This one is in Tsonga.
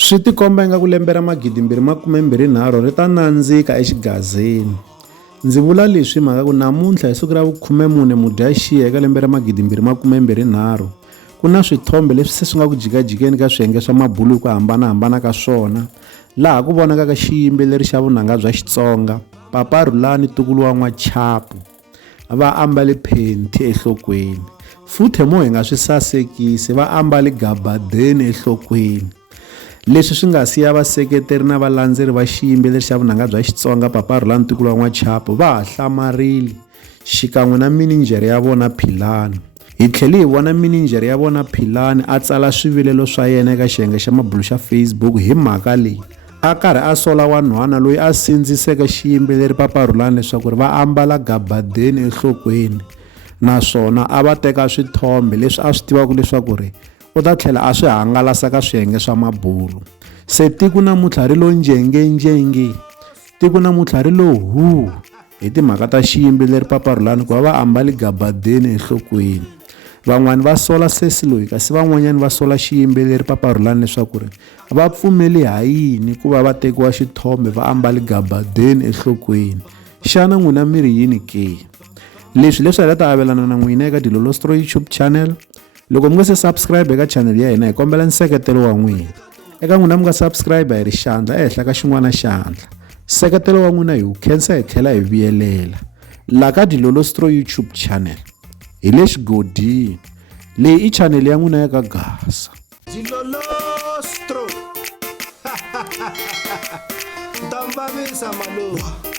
Swi tikomba ingaku lembe ra 2023 ri ta nandzika exigazeni. Ndzi vula leswi mhaka ku namuntlha hi siku ra 14 Mudyaxihi eka lembe ra 2023 ku na swithombe leswi se swi nga ku jikajikeni ka swiyenge swa mabulu hi ku hambanahambana ka swona, laha ku vonakaka xiyimbeleri xa vunanga bya Xitsonga Papa Rhulani Tukulu wa N'wachapu va ambale phenti enhlokweni, futhi mo hi nga swi sasekisi va ambale gabadeni enhlokweni. Leswi swi nga siya vaseketeri na valandzeri va xiyimbeleri xa vunanga bya Xitsonga Papa Rhulani Tukulu wa N'wachapu va ha hlamarile xikan'we na minijere ya vona Philani. Hi tlhele hi vona minijere ya vona Philani a tsala swivilelo swa yena eka xiyenge xa mabulu xa Facebook hi mhaka leyi, a karhi a sola wanhwana loyi a sindziseke xiyimbeleri Papa Rhulani leswaku va ambala gabadeni enhlokweni, naswona a va teka swithombe leswi a swi tivaka leswaku u ta tlhela a swi hangalasa ka swiyenge swa mabulu. Se tiko namuntlha ri lo njengenjenge, tiko namuntlha ri lo hu hi timhaka ta xiyimbeleri Papa Rhulani ku va ambali gabadeni enhlokweni. Van'wani va sola sesi loyi kasi van'wanyani va sola xiyimbeleri Papa Rhulani leswaku va pfumeli ha yini ku va tekiwa xithombe va ambali gabadeni enhlokweni. Xana n'wina mi ri yini ke? Leswi hi ta avelana na n'wina eka Dilolostro YouTube channel. Loko mi nga se subscribe eka channel ya hina hi kombela nseketelo wa n'wina. Eka n'wina mi nga subscribe hi ri xandla ehenhla ka xin'wana xandla. Nseketelo wa n'wina hi wu khensa hi tlhela hi vuyelela. La ka Dilolostro YouTube channel hi le xigodini. Leyi i channel ya n'wina ya ka Gasa. Dilolostro. Ndambavisa malo.